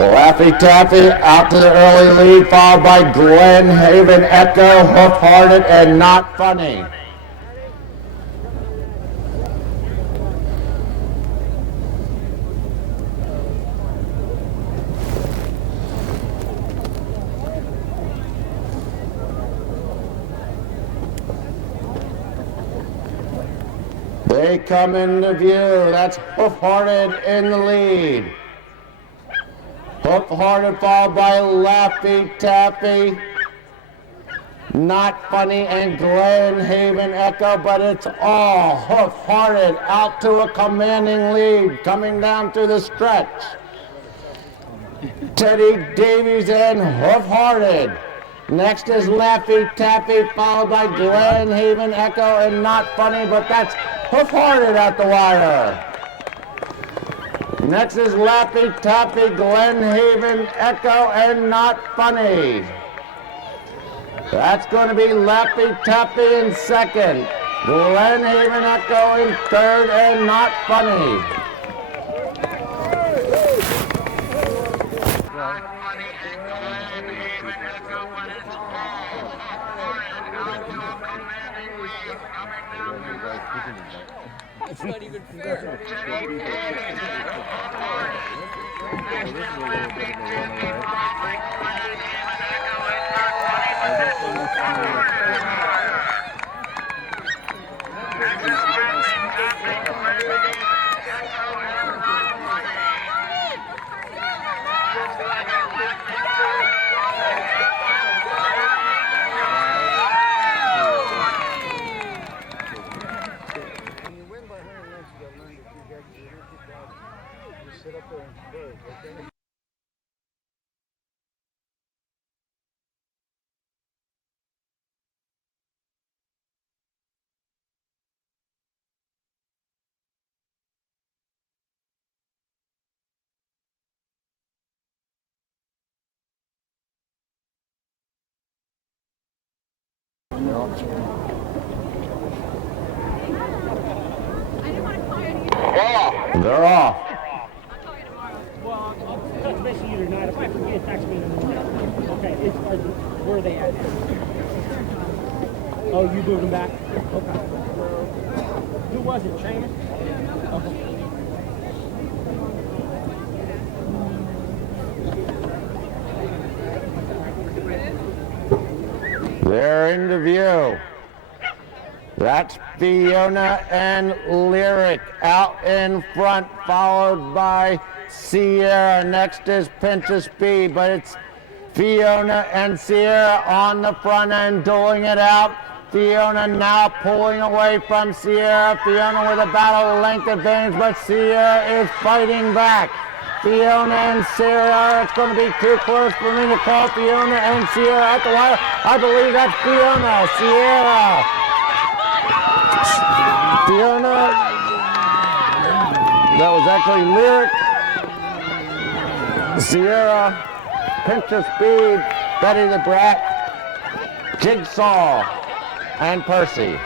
Laffy Taffy out to the early lead, followed by Glen Haven Echo, Hoof-Hearted and Not Funny. They come into view. That's Hoof-Hearted in the lead. Hoof-Hearted followed by Laffy Taffy, Not Funny, and Glen Haven Echo, but it's all Hoof-Hearted out to a commanding lead coming down through the stretch. Teddy Davies and Hoof-Hearted. Next is Laffy Taffy, followed by Glen Haven Echo and Not Funny, but that's Hoof-Hearted at the wire. Next is Laffy Taffy, Glen Haven Echo and Not Funny. That's going to be Laffy Taffy in second, Glen Haven Echo in third, and Not Funny. It's not even fair. They're off. I'll call you tomorrow. Well, I'll touch base with you tonight. If I forget, text me in the morning. Okay, where are they at now? Oh, you moved them back? Okay. Who was it, Shane? Okay. They're into view. That's Fiona and Lyric out in front, followed by Sierra. Next is Pinch Speed, but it's Fiona and Sierra on the front end doling it out. Fiona now pulling away from Sierra. Fiona with about a length advantage, but Sierra is fighting back. Fiona and Sierra, it's going to be too close for me to call Fiona and Sierra at the wire. I believe that's Fiona. Sierra. Fiona, that was actually Lyric, Sierra, Pinch of Speed, Betty the Brat, Jigsaw, and Percy.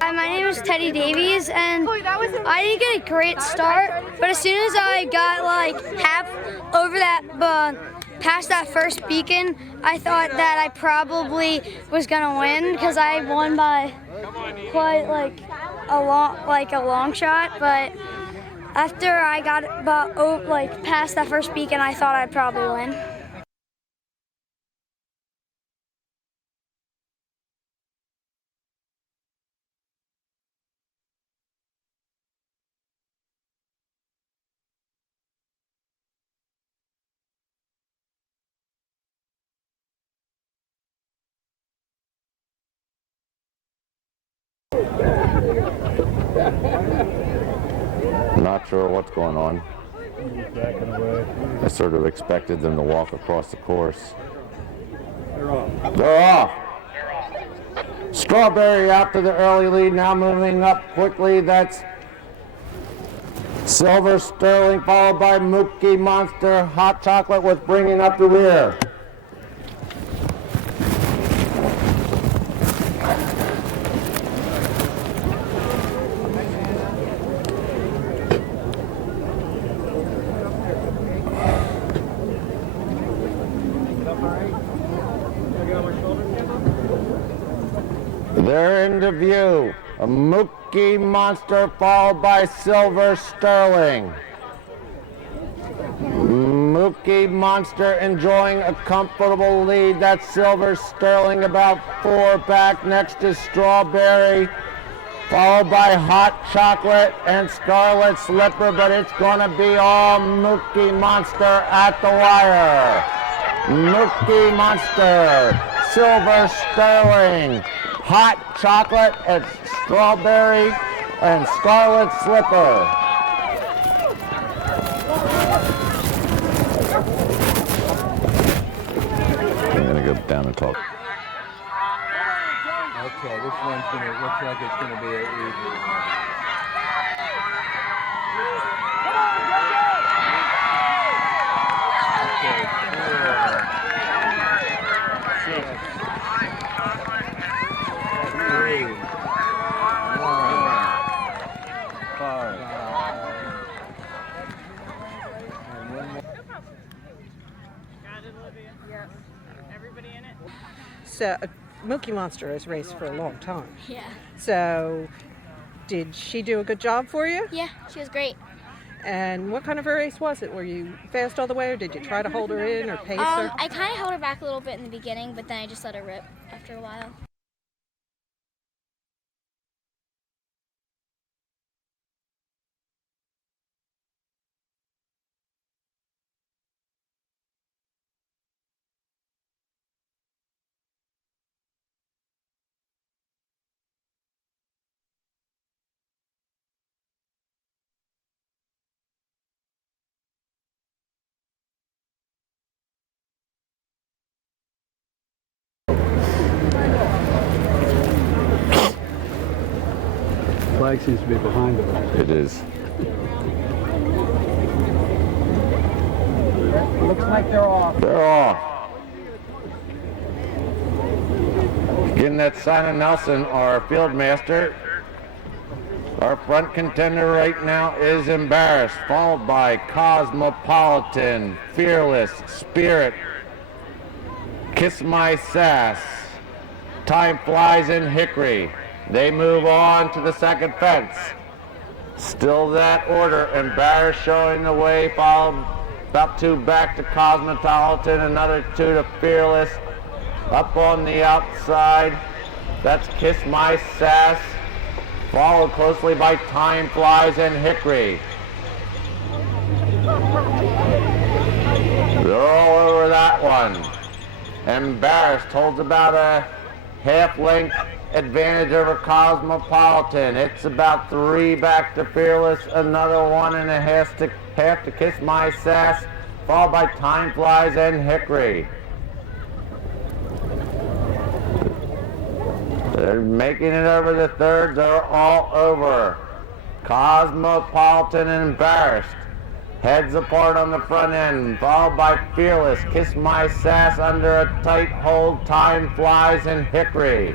Hi, my name is Teddy Davies, and I didn't get a great start, but as soon as I got like half over that, past that first beacon, I thought that I probably was gonna win because I won by quite like a long shot. But after I got past that first beacon, I thought I'd probably win. not sure what's going on. I sort of expected them to walk across the course. They're off. They're off. Strawberry out to the early lead, now moving up quickly. That's Silver Sterling, followed by Mookie Monster. Hot Chocolate was bringing up the rear. They're into view. A Mookie Monster followed by Silver Sterling. Mookie Monster enjoying a comfortable lead. That's Silver Sterling about 4 back. Next is Strawberry, followed by Hot Chocolate and Scarlet Slipper, but it's going to be all Mookie Monster at the wire. Mookie Monster, Silver Sterling, Hot Chocolate, and Strawberry, and Scarlet Slipper. I'm going to go down and talk. Okay, this one's gonna looks like it's gonna be an easy one. So, Mookie Monster has raced for a long time. Yeah. So, did she do a good job for you? Yeah, she was great. And what kind of a race was it? Were you fast all the way, or did you try to hold her in or pace her? I kind of held her back a little bit in the beginning, but then I just let her rip after a while. Flag seems to be behind it. It is. Looks like they're off. They're off. Getting that Simon Nelson, our field master. Our front contender right now is Embarrassed, followed by Cosmopolitan, Fearless, Spirit, Kiss My Sass, Time Flies in Hickory. They move on to the second fence. Still that order. Embarrassed showing the way, followed about 2 back to Cosmopolitan, another 2 to Fearless. Up on the outside, that's Kiss My Sass, followed closely by Time Flies and Hickory. They're all over that one. Embarrassed holds about a half-length advantage over Cosmopolitan. It's about 3 back to Fearless, another 1.5 to Kiss My Sass, followed by Time Flies and Hickory. They're making it over the third. They're all over. Cosmopolitan and Embarrassed. Heads apart on the front end, followed by Fearless, Kiss My Sass under a tight hold, Time Flies and Hickory.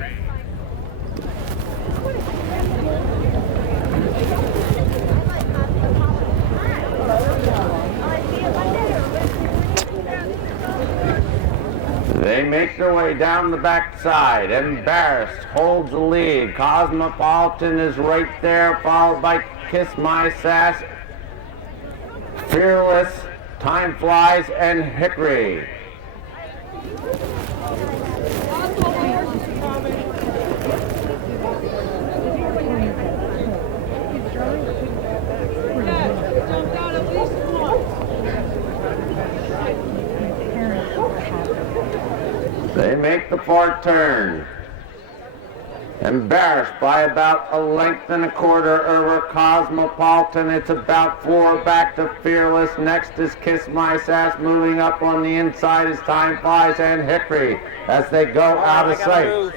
They make their way down the backside. Embarrassed holds the lead. Cosmopolitan is right there, followed by Kiss My Sass, Fearless, Time Flies, and Hickory. They make the far turn. Embarrassed by about a length and a quarter over Cosmopolitan. It's about 4 back to Fearless. Next is Kiss My Sass. Moving up on the inside as time flies, and Hickory as they go out of sight.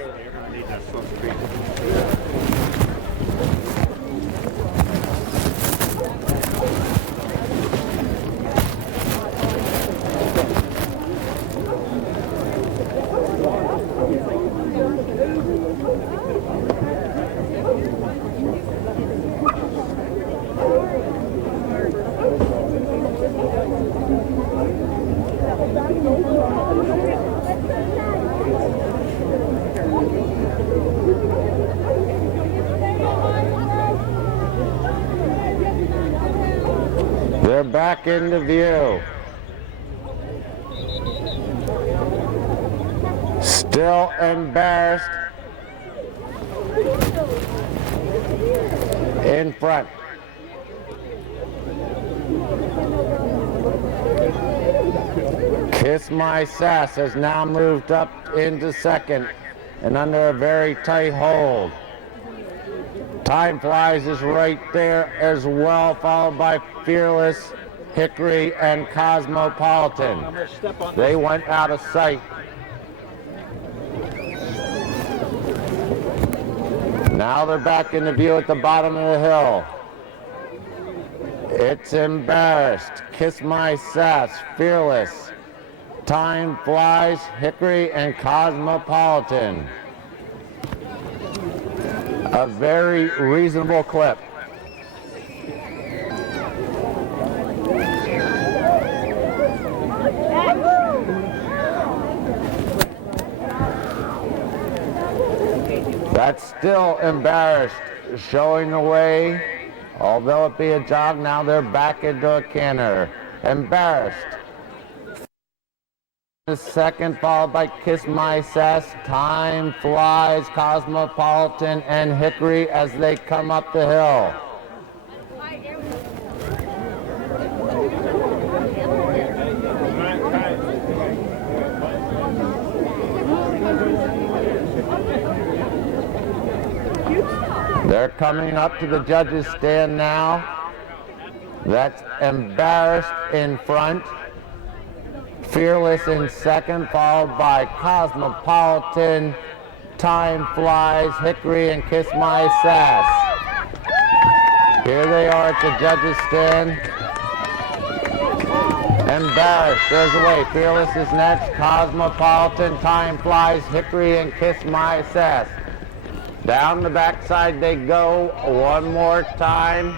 They're back into view. Still embarrassed. In front. Kiss My Sass has now moved up into second and under a very tight hold. Time Flies is right there as well, followed by Fearless, Hickory, and Cosmopolitan. They went out of sight. Now they're back into view at the bottom of the hill. It's Embarrassed, Kiss My Sass, Fearless, Time Flies, Hickory, and Cosmopolitan. A very reasonable clip. That's still Embarrassed, showing the way. Although it be a jog, now they're back into a canter. Embarrassed. The second, followed by Kiss My Sass, Time Flies, Cosmopolitan, and Hickory as they come up the hill. They're coming up to the judges' stand now. That's Embarrassed in front. Fearless in second, followed by Cosmopolitan, Time Flies, Hickory, and Kiss My Sass. Here they are at the judges' stand. Embarrassed, there's away. Fearless is next. Cosmopolitan, Time Flies, Hickory, and Kiss My Sass. Down the backside they go one more time.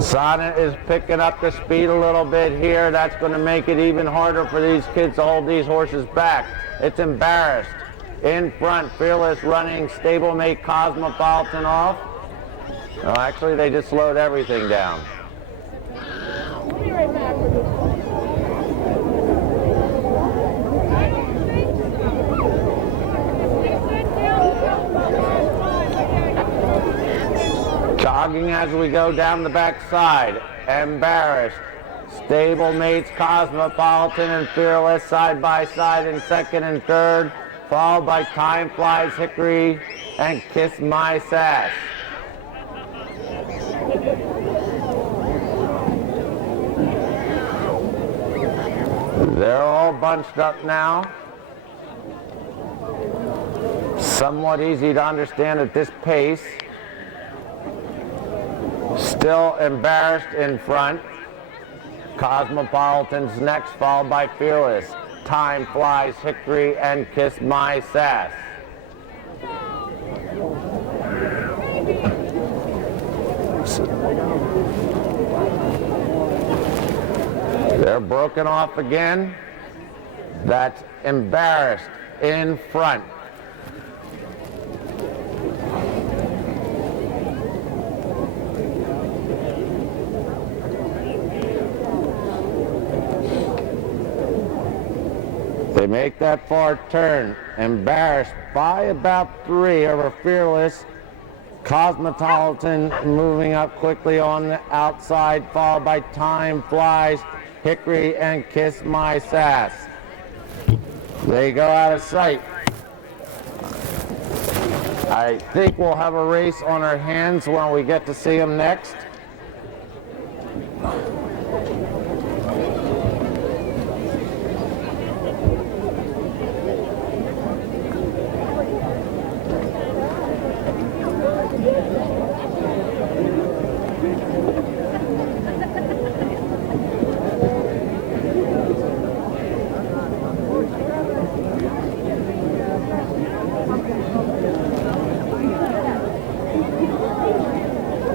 Sonnet is picking up the speed a little bit here. That's going to make it even harder for these kids to hold these horses back. It's Embarrassed. In front, Fearless running stablemate Cosmopolitan off. No, actually they just slowed everything down. We'll be right back. Jogging as we go down the backside. Embarrassed. Stablemates Cosmopolitan and Fearless side by side in second and third, followed by Time Flies, Hickory, and Kiss My Sass. They're all bunched up now. Somewhat easy to understand at this pace. Still Embarrassed in front. Cosmopolitan's next, followed by Fearless, Time Flies, Hickory, and Kiss My Sass. They're broken off again. That's Embarrassed in front. They make that far turn. Embarrassed by about 3 over Fearless. Cosmopolitan moving up quickly on the outside, followed by Time Flies, Hickory, and Kiss My Sass. They go out of sight. I think we'll have a race on our hands when we get to see him next.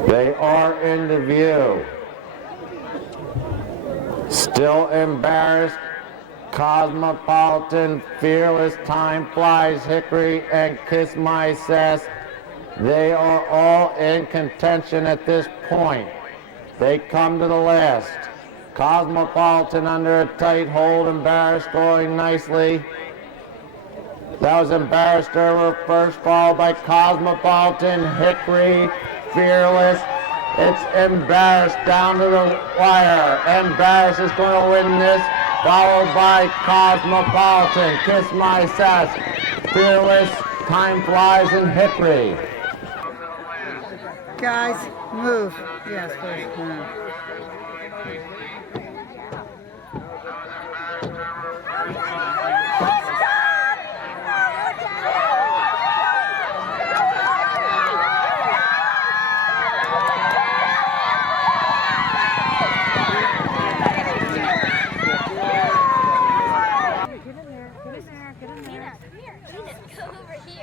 They are into view. Still embarrassed. Cosmopolitan, Fearless, Time Flies, Hickory, and Kiss My Sass. They are all in contention at this point. They come to the last. Cosmopolitan under a tight hold, Embarrassed going nicely. That was Embarrassed over first, followed by Cosmopolitan, Hickory, Fearless. It's Embarrassed down to the wire. Embarrassed is going to win this, followed by Cosmopolitan, Kiss My Sass, Fearless, Time Flies, and Hickory. Guys, move. Yes, please. Move.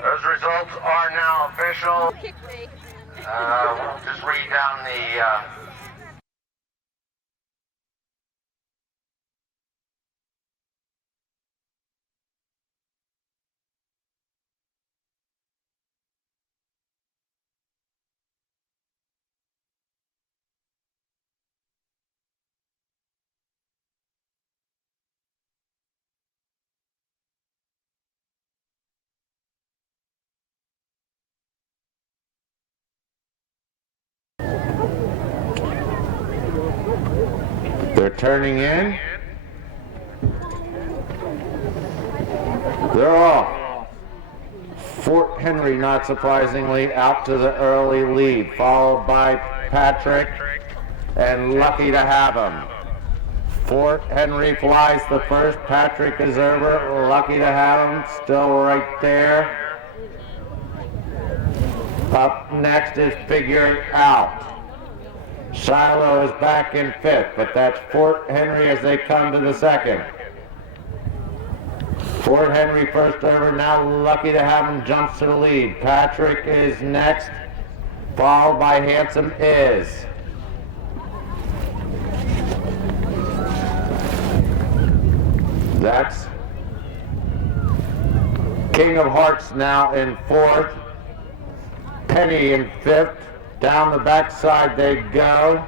Those results are now official. We'll just read down the They're turning in. They're off. Fort Henry, not surprisingly, out to the early lead, followed by Patrick, and Lucky to Have Him. Fort Henry flies the first. Patrick is over. Lucky to Have Him, still right there. Up next is Figure It Out. Shiloh is back in fifth, but that's Fort Henry as they come to the second. Fort Henry first over, now Lucky to Have Him jumps to the lead. Patrick is next, followed by Handsome Is. That's King of Hearts now in fourth. Penny in fifth. Down the backside they go.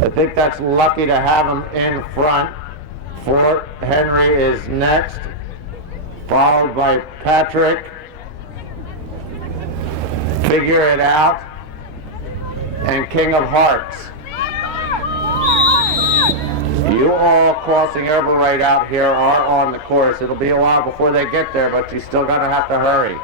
I think that's Lucky to Have Him in front. Fort Henry is next, followed by Patrick. Figure It Out, and King of Hearts. You all crossing over right out here are on the course. It'll be a while before they get there, but you still gonna have to hurry.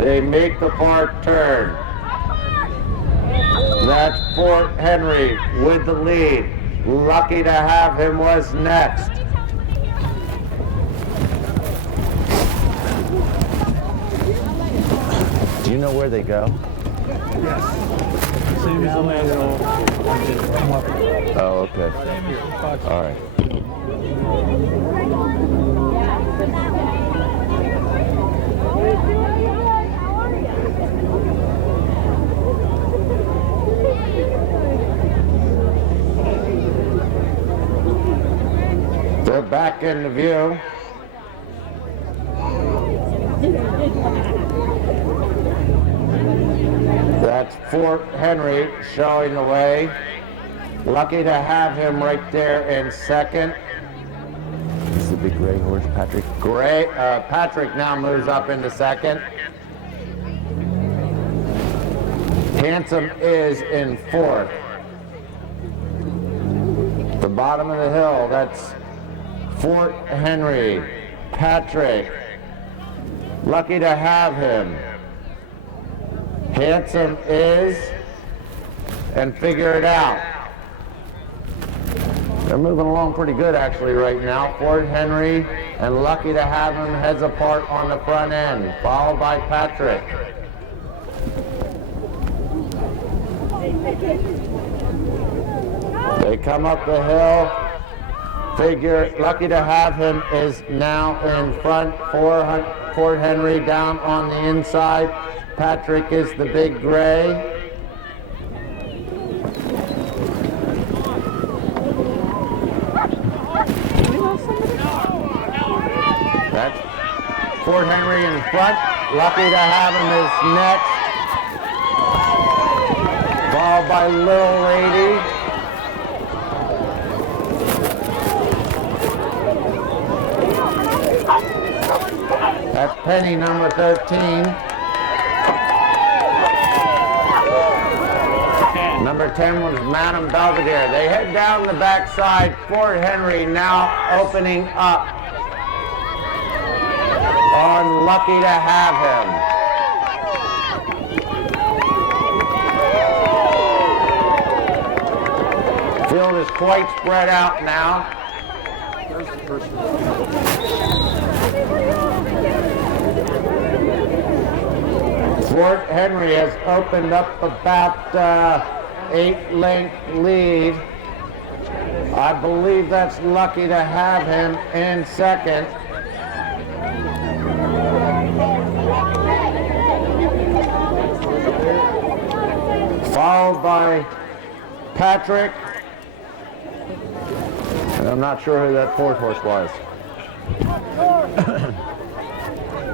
They make the far turn. That's Fort Henry with the lead. Lucky to Have Him was next. Do you know where they go? Yes. Same as the last one. Oh, okay. All right. They're back in the view. That's Fort Henry showing the way. Lucky to Have Him right there in second. This is the big gray horse, Patrick. Patrick now moves up into second. Handsome is in fourth. The bottom of the hill, that's Fort Henry, Patrick. Lucky to have him. Handsome is, and Figure It Out. They're moving along pretty good actually right now. Fort Henry and Lucky to Have Him heads apart on the front end, followed by Patrick. They come up the hill. Lucky to Have Him is now in front. Fort Henry down on the inside. Patrick is the big gray. That's Fort Henry in front. Lucky to Have Him is next. Followed by Little Lady. That's Penny, number 13. Number 10 was Madam Belvedere. They head down the backside. Fort Henry now opening up on Lucky to Have Him. Field is quite spread out now. Fort Henry has opened up about 8-length lead. I believe that's Lucky to Have Him in second. Followed by Patrick. And I'm not sure who that fourth horse was.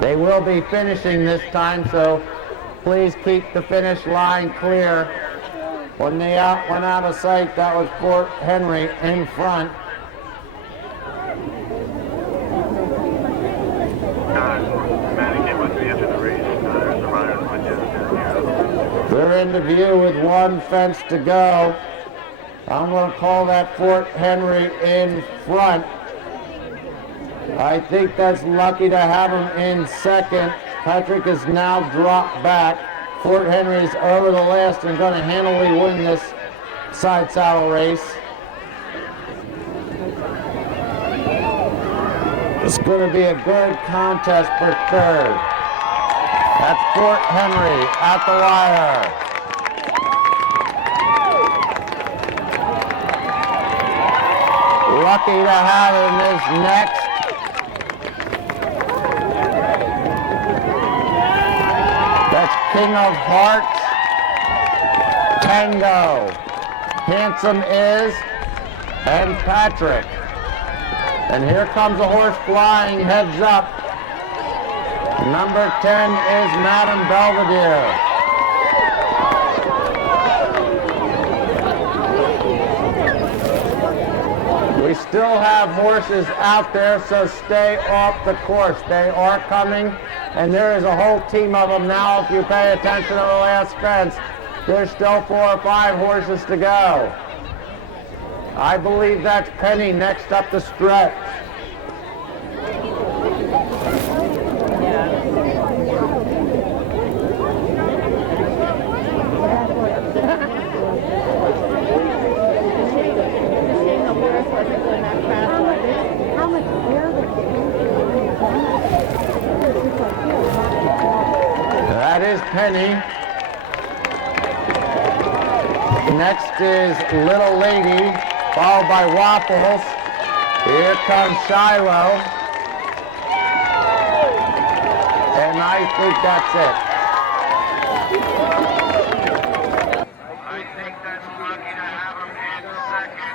They will be finishing this time, so please keep the finish line clear. When they went out of sight, that was Fort Henry in front. They're into view with one fence to go. I'm going to call that Fort Henry in front. I think that's Lucky to Have Him in second. Patrick is now dropped back. Fort Henry's over the last and going to handily win this side saddle race. It's going to be a good contest for third. That's Fort Henry at the wire. Lucky to Have Him is next. That's King of Hearts, Tango, Handsome Is, and Patrick. And here comes a horse flying, heads up. Number 10 is Madam Belvedere. We still have horses out there, so stay off the course. They are coming, and there is a whole team of them now. If you pay attention to the last fence, there's still 4 or 5 horses to go. I believe that's Penny next up the stretch. That is Penny. Next is Little Lady, followed by Waffles. Here comes Shiloh. And I think that's it. I think that's Lucky to Have Him in second.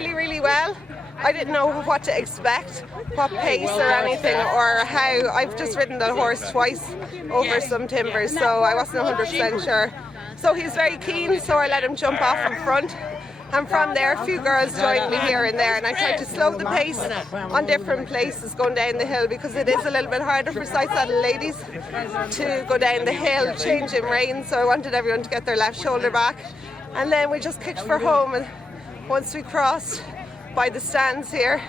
really, really well. I didn't know what to expect, what pace or anything, or how. I've just ridden the horse twice over some timbers, so I wasn't 100% sure. So he's very keen, so I let him jump off in front. And from there, a few girls joined me here and there, and I tried to slow the pace on different places going down the hill, because it is a little bit harder for side saddle ladies to go down the hill, changing reins, so I wanted everyone to get their left shoulder back. And then we just kicked for home, and once we crossed by the stands here,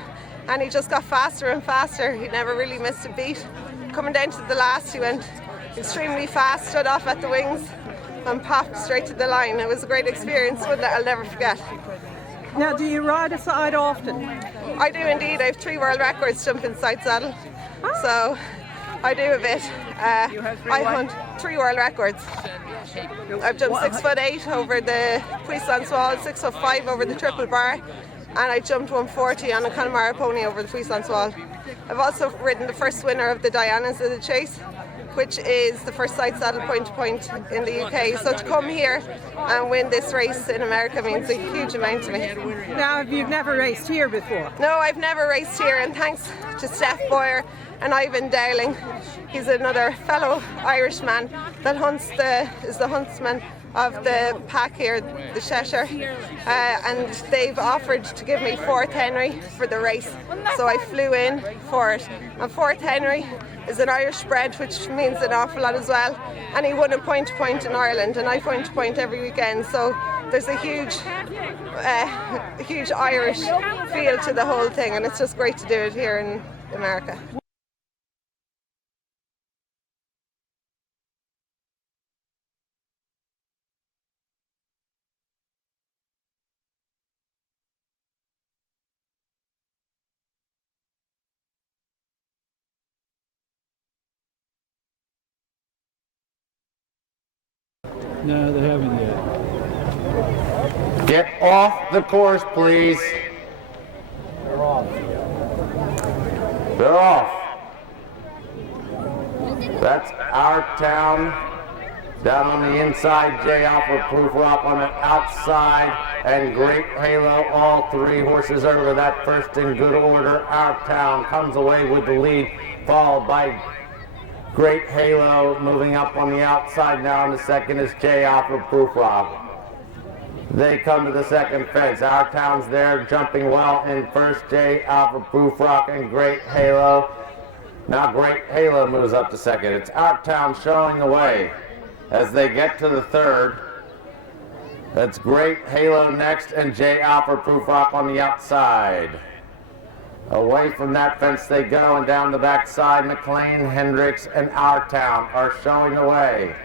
and he just got faster and faster. He never really missed a beat. Coming down to the last, he went extremely fast, stood off at the wings, and popped straight to the line. It was a great experience, one that I'll never forget. Now, do you ride a side often? I do indeed. I have 3 world records jumping side saddle, so I do a bit. I hunt 3 world records. I've jumped 6'8" over the Puissance Wall, 6'5" over the triple bar, and I jumped 140 on a Connemara pony over the Puissance Wall. I've also ridden the first winner of the Dianas of the Chase, which is the first side saddle point-to-point in the UK. So to come here and win this race in America means a huge amount to me. Now, you've never raced here before? No, I've never raced here, and thanks to Steph Boyer and Ivan Dowling. He's another fellow Irishman that is the huntsman of the pack here, the Cheshire, and they've offered to give me 4th Henry for the race, so I flew in for it. And 4th Henry is an Irish bred, which means an awful lot as well, and he won a point-to-point in Ireland, and I point-to-point every weekend, so there's a huge Irish feel to the whole thing, and it's just great to do it here in America. No, they haven't yet. Get off the course, please. They're off. They're off. That's our town. Down on the inside, J Alpha Proof Rock on the outside, and Great Halo, all 3 horses over that first in good order. Our town comes away with the lead, followed by Great Halo. Moving up on the outside now, and the second is J Alpha Proof Rock. They come to the second fence. Our town's there, jumping well in first, J Alpha Proof Rock and Great Halo. Now Great Halo moves up to second. It's our town showing the way as they get to the third. That's Great Halo next, and J Alpha Proof Rock on the outside. Away from that fence they go, and down the back side, McLean, Hendricks, and Our Town are showing the way.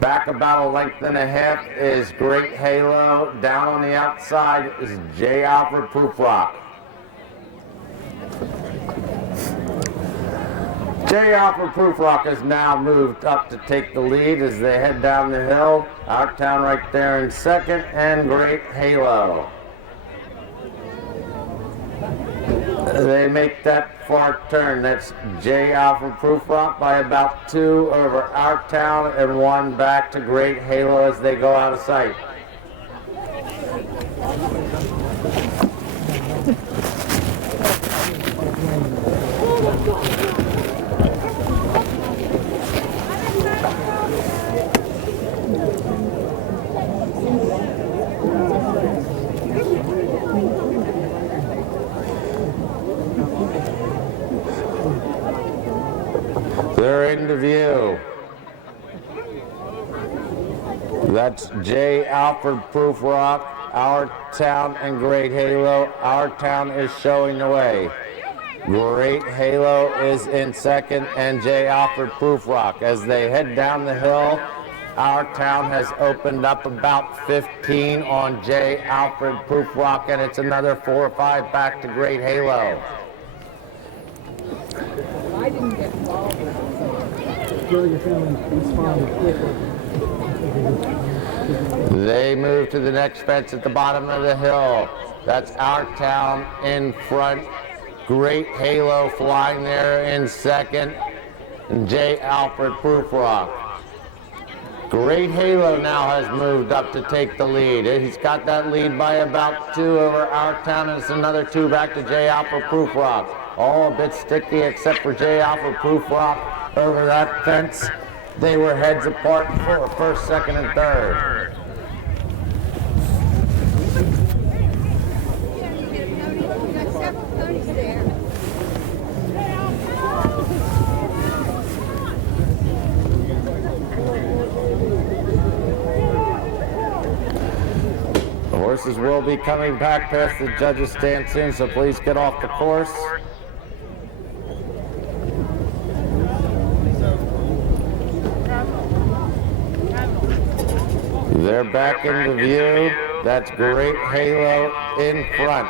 Back about a length and a half is Great Halo. Down on the outside is J Alpha Proof Rock. J Alpha Proof Rock has now moved up to take the lead as they head down the hill. Our Town right there in second, and Great Halo. They make that far turn. That's J Alpha Proof Rock by about 2 over Our Town, and 1 back to Great Halo as they go out of sight. They're into view. That's J Alfred Proof Rock, Our Town, and Great Halo. Our Town is showing the way. Great Halo is in second, and J Alfred Proof Rock. As they head down the hill, Our Town has opened up about 15 on J Alfred Proof Rock, and it's another 4 or 5 back to Great Halo. I didn't get involved with They move to the next fence at the bottom of the hill. That's Our Town in front. Great Halo flying there in second. And J Alfred Proof Rock. Great Halo now has moved up to take the lead. He's got that lead by about 2 over Our Town, and it's another 2 back to J Alpha Proof Rock. All a bit sticky except for J Alpha Proof Rock over that fence. They were heads apart for first, second, and third. The horses will be coming back past the judges' stand soon, so please get off the course. They're back into view. That's Great Halo in front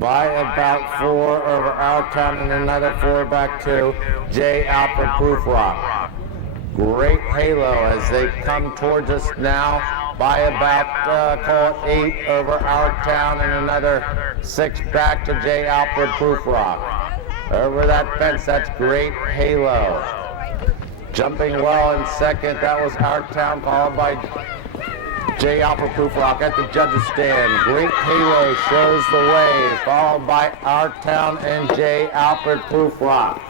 by about 4 over Our Town and another 4 back to J Alpha Proof Rock. Great Halo as they come towards us now by about, call it 8 over Our Town and another 6 back to J Alpha Proof Rock. Over that fence, that's Great Halo. Jumping well in second, that was Our Town, followed by J Alpha Proof Rock at the judges' stand. Great Halo shows the way, followed by Our Town and J Alpha Proof Rock.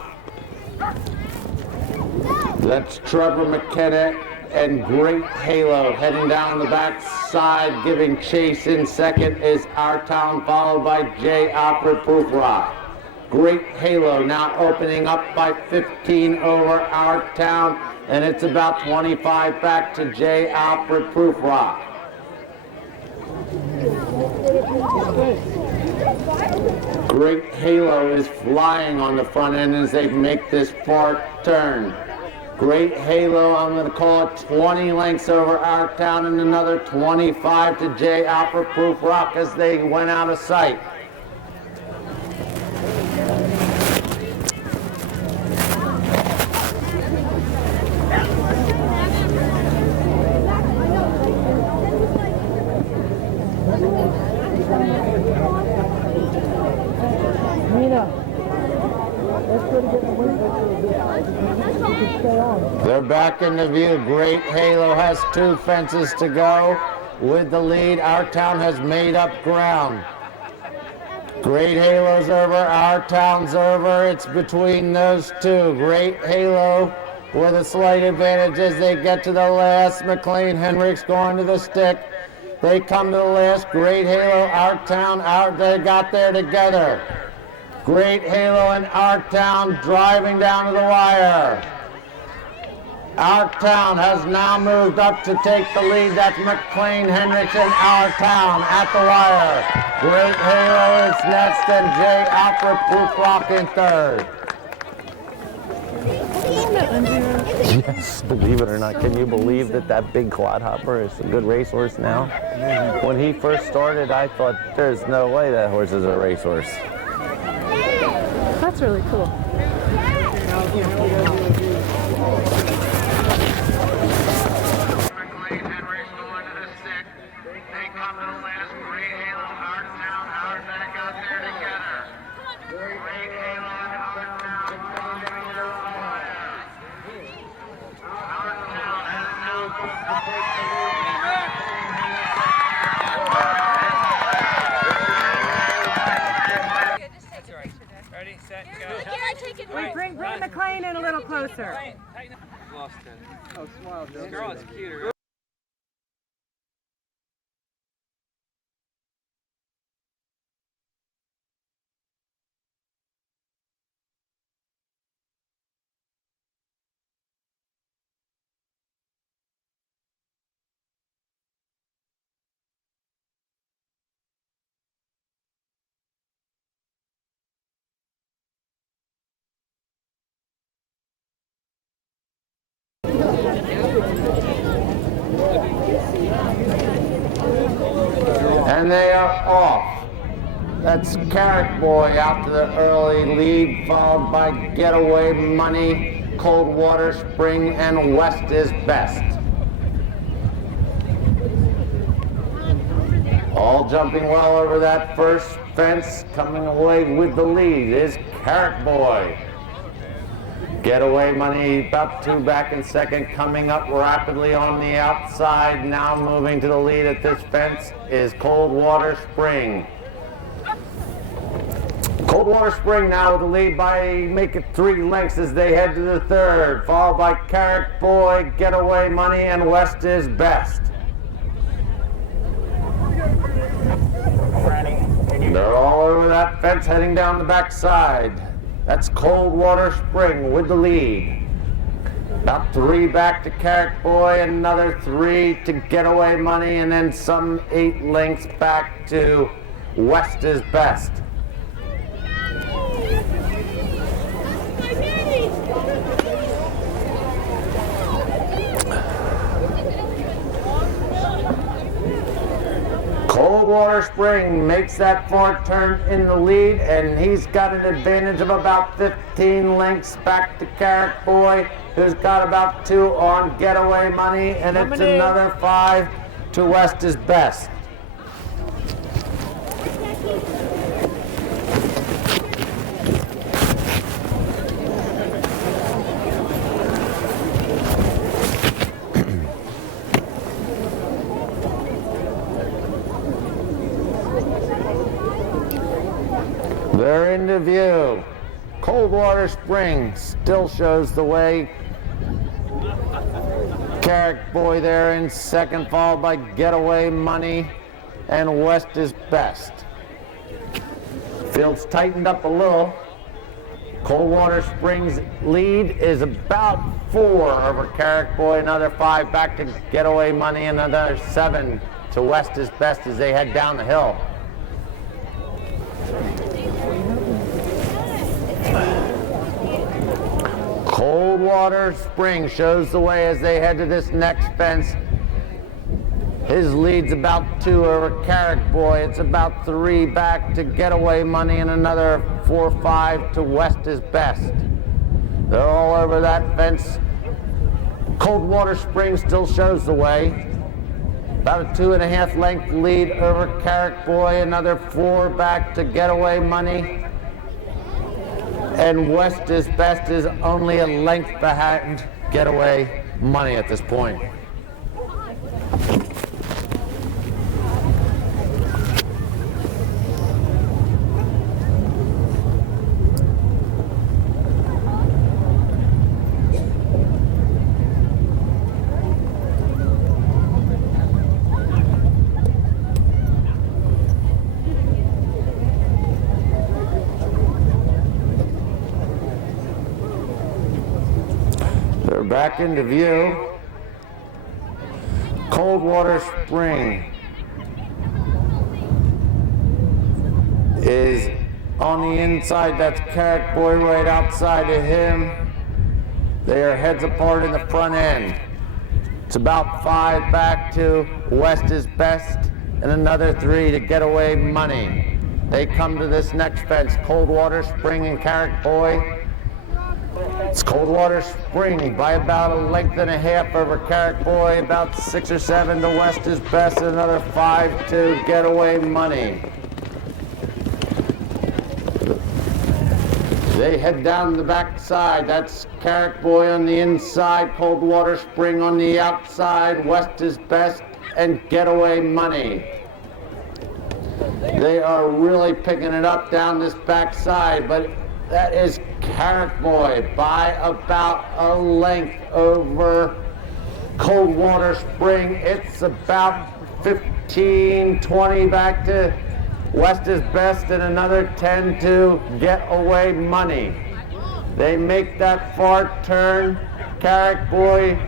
That's Trevor McKenna and Great Halo heading down the back side, giving chase in second is Our Town, followed by J Alpha Proof Rock. Great Halo now opening up by 15 over Our Town, and it's about 25 back to J Alfred Proof Rock. Great Halo is flying on the front end as they make this far turn. Great Halo, I'm going to call it 20 lengths over Our Town and another 25 to J Alfred Proof Rock as they went out of sight. They're back into view. Great Halo has 2 fences to go with the lead. Our Town has made up ground. Great Halo's over, Our Town's over. It's between those 2. Great Halo with a slight advantage as they get to the last. McLean Henricks going to the stick. They come to the last. Great Halo, Our Town, they got there together. Great Halo and Our Town driving down to the wire. Our Town has now moved up to take the lead. That's McLean Henricks and Our Town at the wire. Great Halo is next and J Alfred Proof Rock in third. Yes, believe it or not, can you believe that big clodhopper is a good racehorse now? When he first started, I thought there's no way that horse is a racehorse. That's really cool. Bring McLean in a little closer. Lost it. Oh, smile. This girl is cuter. And they are off. That's Carrot Boy out to the early lead, followed by Getaway Money, Coldwater Spring, and West is Best. All jumping well over that first fence, coming away with the lead is Carrot Boy. Getaway Money about 2 back in second, coming up rapidly on the outside. Now moving to the lead at this fence is Coldwater Spring. Coldwater Spring now with the lead by make it 3 lengths as they head to the third, followed by Carrot Boy, Getaway Money, and West is Best. They're all over that fence heading down the backside. That's Coldwater Spring with the lead. About 3 back to Carrot Boy, another 3 to Getaway Money, and then some 8 lengths back to West is Best. Coldwater Spring makes that far turn in the lead, and he's got an advantage of about 15 lengths back to Carrot Boy, who's got about 2 on Getaway Money, and it's another 5 to West is Best. They're into view. Coldwater Spring still shows the way. Carrot Boy there in second, followed by Getaway Money, and West is Best. Field's tightened up a little. Coldwater Spring's lead is about 4 over Carrot Boy, another 5 back to Getaway Money, and another 7 to West is Best as they head down the hill. Coldwater Spring shows the way as they head to this next fence. His lead's about 2 over Carrot Boy. It's about 3 back to Getaway Money and another 4 or 5 to West is Best. They're all over that fence. Coldwater Spring still shows the way. About a 2.5 length lead over Carrot Boy, another 4 back to Getaway Money. And West is Best is only a length behind Getaway Money at this point. Back into view. Coldwater Spring is on the inside. That's Carrot Boy right outside of him. They are heads apart in the front end. It's about 5 back to West is Best and another 3 to Getaway Money. They come to this next fence, Coldwater Spring and Carrot Boy. It's Coldwater Spring by about 1.5 lengths over Carrot Boy, about 6 or 7 to West is Best, and another 5 to Getaway Money. They head down the back side. That's Carrot Boy on the inside, Coldwater Spring on the outside, West is Best, and Getaway Money. They are really picking it up down this back side, but that is Carrot Boy by about 1 length over Coldwater Spring. It's about 15, 20 back to West is Best and another 10 to Getaway Money. They make that far turn. Carrot Boy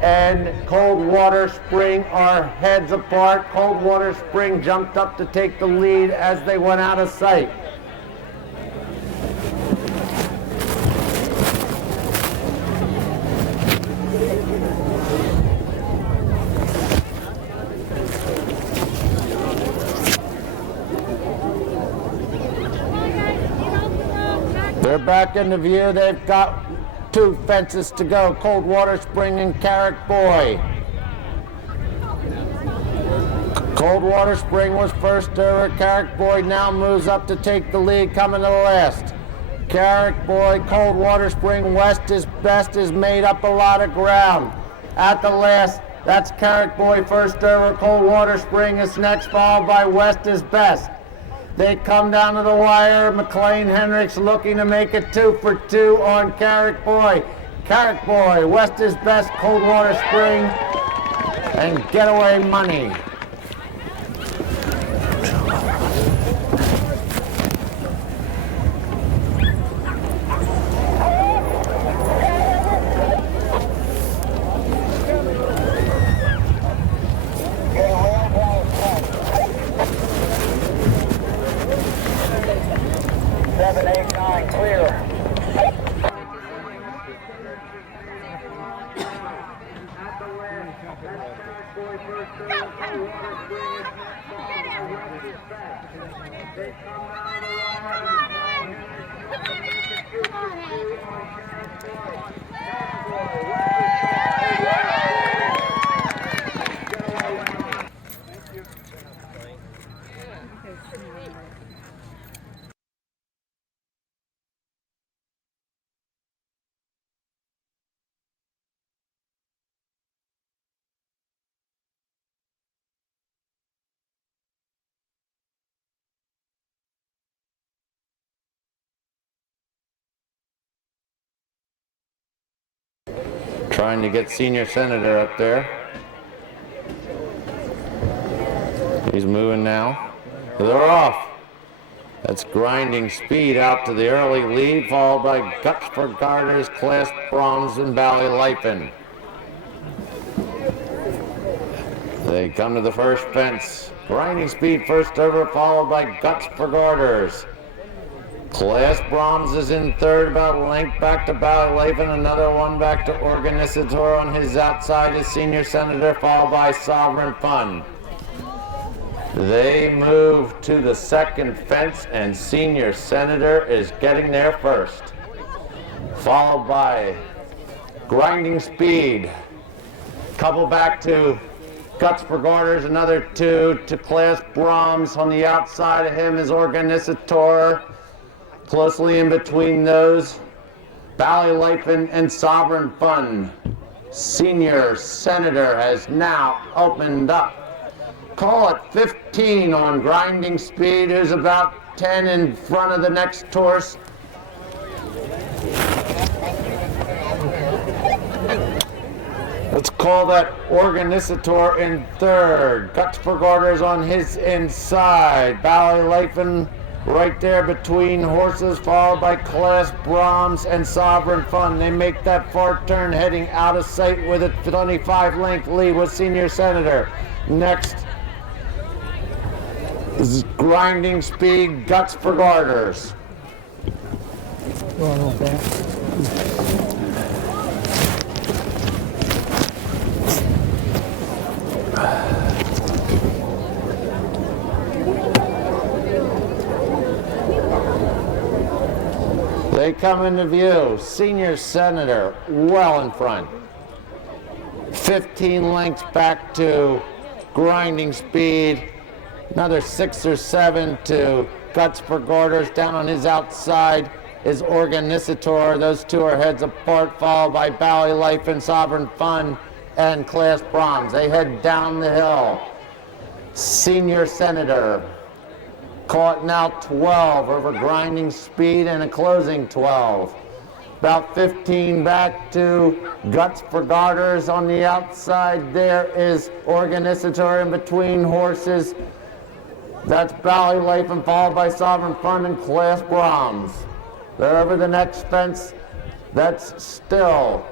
and Coldwater Spring are heads apart. Coldwater Spring jumped up to take the lead as they went out of sight. They're back into view. They've got 2 fences to go, Coldwater Spring and Carrot Boy. Coldwater Spring was first over. Carrot Boy now moves up to take the lead coming to the last. Carrick Boy, Coldwater Spring, West is Best has made up a lot of ground. At the last, that's Carrick Boy first over, Coldwater Spring is next, followed by West is Best. They come down to the wire. McLean Hendricks looking to make it 2 for 2 on Carrick Boy. Carrick Boy, West is Best, Coldwater Spring, and Getaway Money. Trying to get Senior Senator up there. He's moving now. They're off. That's Grinding Speed out to the early lead, followed by Guts for Garters, Class Brahms, and Ballylifen. They come to the first fence. Grinding Speed first over, followed by Guts for Garters. Class Brahms is in third, about a length back to Ballylifen, another one back to Organisator. On his outside is Senior Senator, followed by Sovereign Fun. They move to the second fence, and Senior Senator is getting there first, followed by Grinding Speed. Couple back to Guts for Garters, another two to Class Brahms. On the outside of him is Organisator. Closely in between those, Ballylifen and Sovereign Fun. Senior Senator has now opened up. Call it 15 on Grinding Speed, who's about 10 in front of the next horse. Let's call that Organisator in third. Guts for Garters on his inside. Ballylifen right there between horses, followed by Class Brahms and Sovereign Fun. They make that far turn, heading out of sight with a 25-length lead with Senior Senator. Next is Grinding Speed, Guts for Garters. They come into view. Senior Senator well in front. 15 lengths back to Grinding Speed. Another 6 or 7 to Guts for Garters. Down on his outside is Organisator. Those two are heads apart, followed by Ballylifen, Sovereign Fun, and Class Brahms. They head down the hill. Senior Senator caught now 12 over Grinding Speed and a closing 12. About 15 back to Guts for Garters. On the outside there is Organisator in between horses. That's Ballylifen, followed by Sovereign Fun and Class Brahms. They're over the next fence. That's still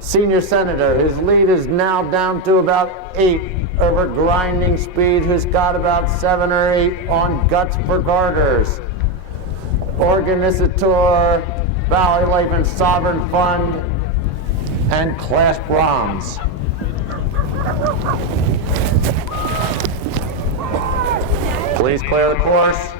Senior Senator. His lead is now down to about 8 over Grinding Speed, who's got about 7 or 8 on Guts for Garters. Organisator, Ballylifen, Sovereign Fund, and Class Brahms. Please clear the course.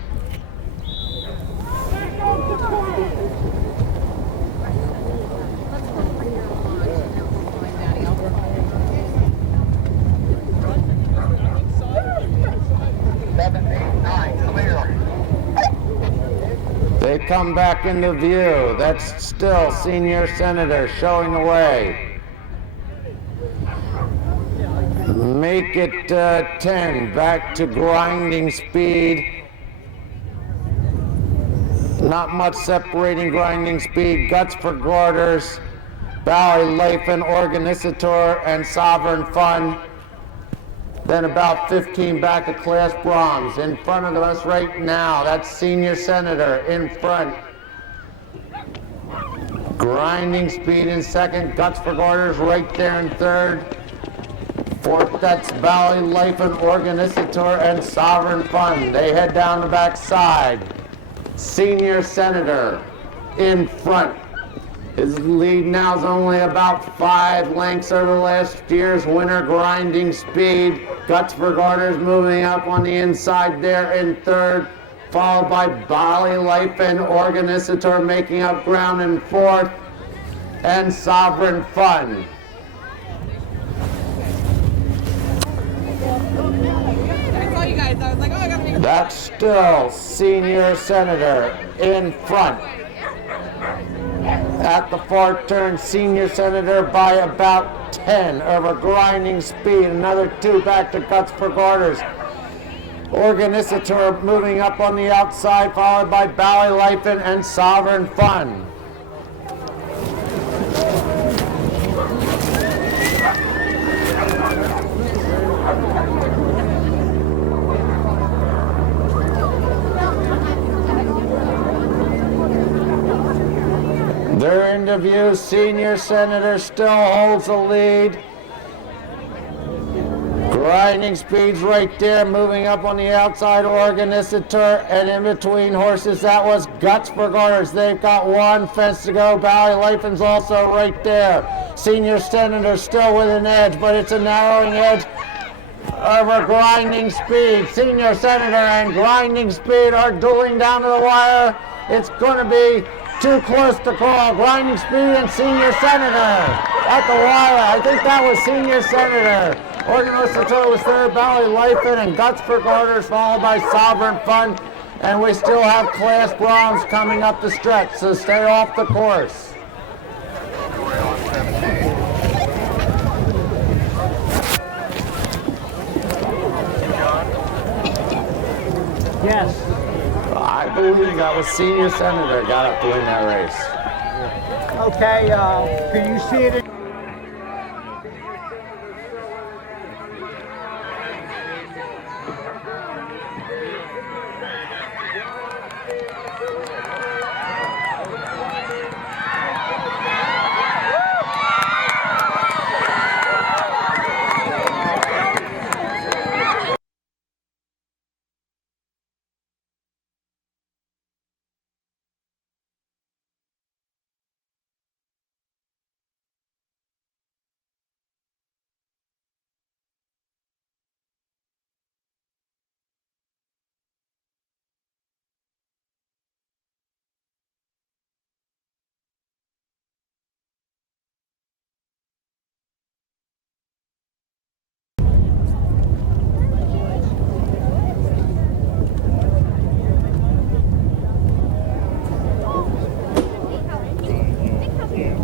They come back into view. That's still Senior Senator showing the way. Make it 10, back to Grinding Speed. Not much separating Grinding Speed, Guts for Garters, Valley Life and Organisator, and Sovereign Fun. Then about 15 back to Class Brahms. In front of us right now, that's Senior Senator in front. Grinding Speed in second, Guts for Garters right there in third. Fourth, that's Valley Life and Organisator and Sovereign Fun. They head down the back side. Senior Senator in front. His lead now is only about 5 lengths over last year's winner, Grinding Speed. Guts for Garters moving up on the inside there in third, followed by Valley Life and Organisator making up ground in fourth, and Sovereign Fun. That's still Senior Senator in front. At the far turn, Senior Senator by about 10 over Grinding Speed. Another 2 back to Guts for Garters. Organisator moving up on the outside, followed by Valley Life and Sovereign Fun. They're into view. Senior Senator still holds the lead. Grinding Speed's right there, moving up on the outside, Organisator, and in between horses, that was Guts for Garters. They've got 1 fence to go. Valley Lifen's also right there. Senior Senator still with an edge, but it's a narrowing edge over Grinding Speed. Senior Senator and Grinding Speed are dueling down to the wire. It's going to be too close to call. Grinding Speed and Senior Senator at the wire. I think that was Senior Senator. Organisator was third, Valley Lifen and Guts for Garters, followed by Sovereign Fun. And we still have Class Brahms coming up the stretch, so stay off the course. Yes. I believe that was Senior Senator got up to win that race. Okay, can you see it?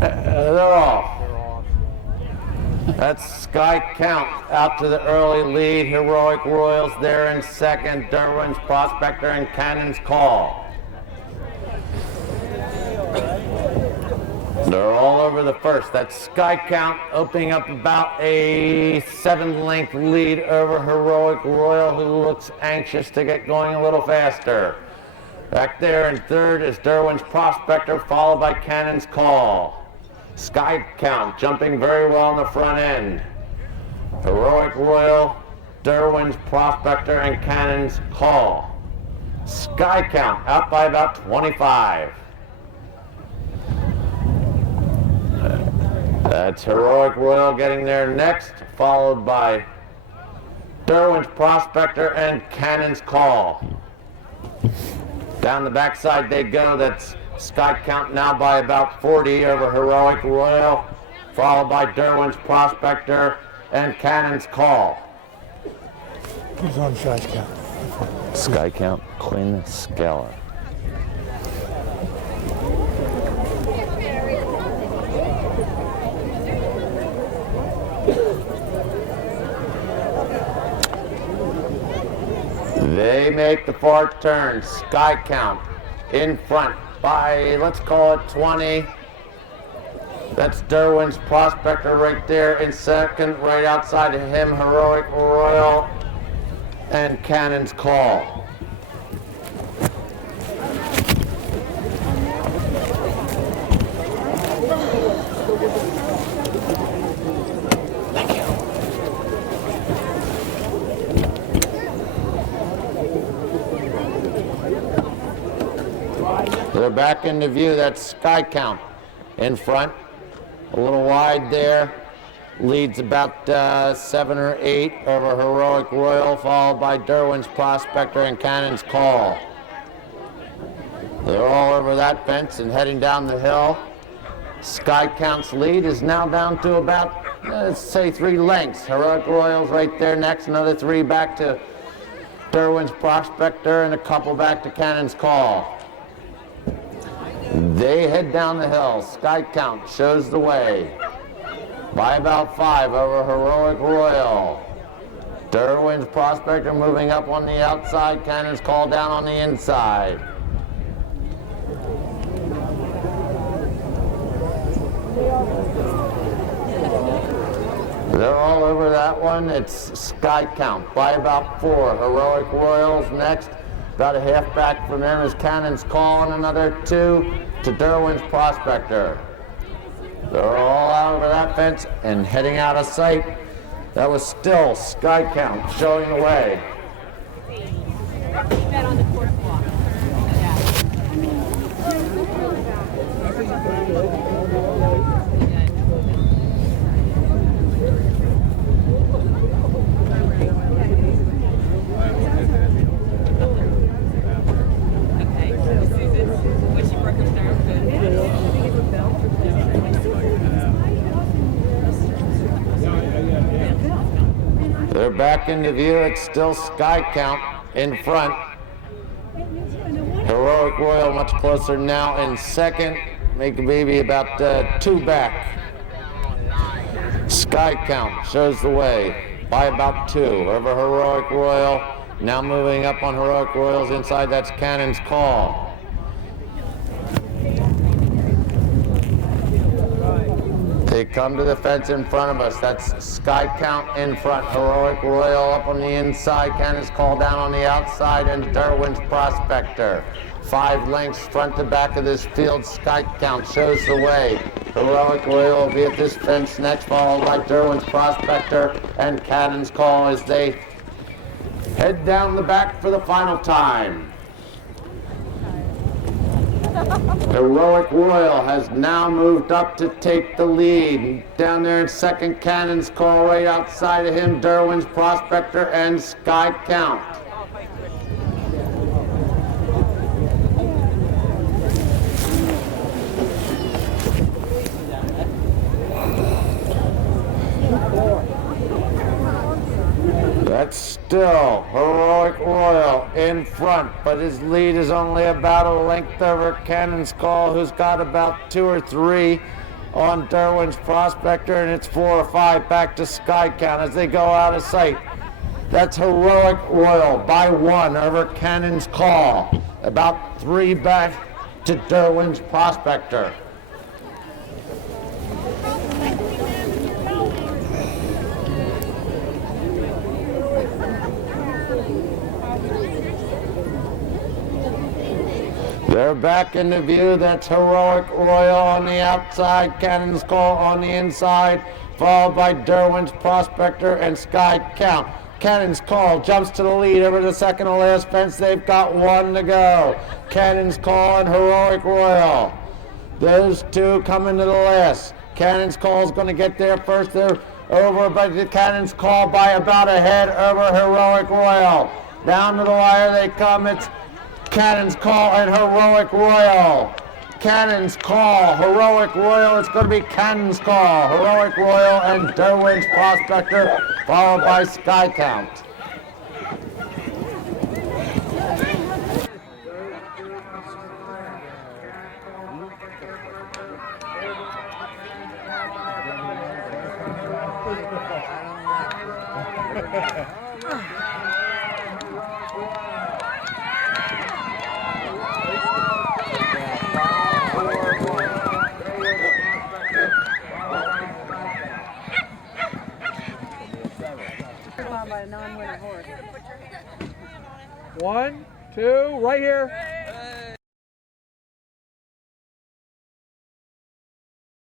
They're off. That's Sky Count out to the early lead. Heroic Royals there in second. Derwin's Prospector and Cannon's Call. They're all over the first. That's Sky Count opening up about a 7-length lead over Heroic Royal, who looks anxious to get going a little faster. Back there in third is Derwin's Prospector, followed by Cannon's Call. Sky Count jumping very well on the front end. Heroic Royal, Derwin's Prospector, and Cannon's Call. Sky Count out by about 25. That's Heroic Royal getting there next, followed by Derwin's Prospector and Cannon's Call. Down the backside they go. That's Sky Count now by about 40 over Heroic Royal, followed by Derwin's Prospector and Cannon's Call. Who's on Sky Count? Sky Count, Quinn Skeller. make the far turn. Sky Count in front by, let's call it 20. That's Derwin's Prospector right there in second. Right outside of him, Heroic Royal and Cannon's Call. They're back into view. That's Sky Count in front. A little wide there. Leads about 7 or 8 over Heroic Royal, followed by Derwin's Prospector and Cannon's Call. They're all over that fence and heading down the hill. Sky Count's lead is now down to about, let's say, 3 lengths. Heroic Royal's right there next, another 3 back to Derwin's Prospector and a couple back to Cannon's Call. They head down the hill. Sky Count shows the way by about 5 over Heroic Royal. Derwin's Prospector moving up on the outside. Cannon's Call down on the inside. They're all over that one. It's Sky Count by about 4. Heroic Royal's next. About a half back from them is Cannon's Call and another 2 to Derwin's Prospector. They're all out over that fence and heading out of sight. That was still Sky Count showing the way. They're back into view. It's still Sky Count in front. Heroic Royal much closer now in second. Make maybe about 2 back. Sky Count shows the way by about 2 over Heroic Royal. Now moving up on Heroic Royal's inside. That's Cannon's Call. They come to the fence in front of us. That's Sky Count in front. Heroic Royal up on the inside. Cannon's Call down on the outside. And Derwin's Prospector. 5 lengths front to back of this field. Sky Count shows the way. Heroic Royal will be at this fence next, followed by Derwin's Prospector and Cannon's Call as they head down the back for the final time. Heroic Royal has now moved up to take the lead. Down there in second, Cannon's Call. Right outside of him, Derwin's Prospector and Sky Count. That's still Heroic Royal in front, but his lead is only about a length over Cannon's Call, who's got about 2 or 3 on Derwin's Prospector, and it's 4 or 5 back to Sky Count as they go out of sight. That's Heroic Royal by 1 over Cannon's Call, about 3 back to Derwin's Prospector. They're back into view. That's Heroic Royal on the outside, Cannon's Call on the inside, followed by Derwin's Prospector and Sky Count. Cannon's Call jumps to the lead over the second to last fence. They've got 1 to go. Cannon's Call and Heroic Royal. Those 2 coming to the last. Cannon's Call is going to get there first. They're over by the Cannon's Call by about a head over Heroic Royal. Down to the wire they come. It's Cannon's Call and Heroic Royal. Cannon's Call, Heroic Royal. It's going to be Cannon's Call, Heroic Royal, and Derwin's Prospector, followed by Sky Count. 1, 2, right here.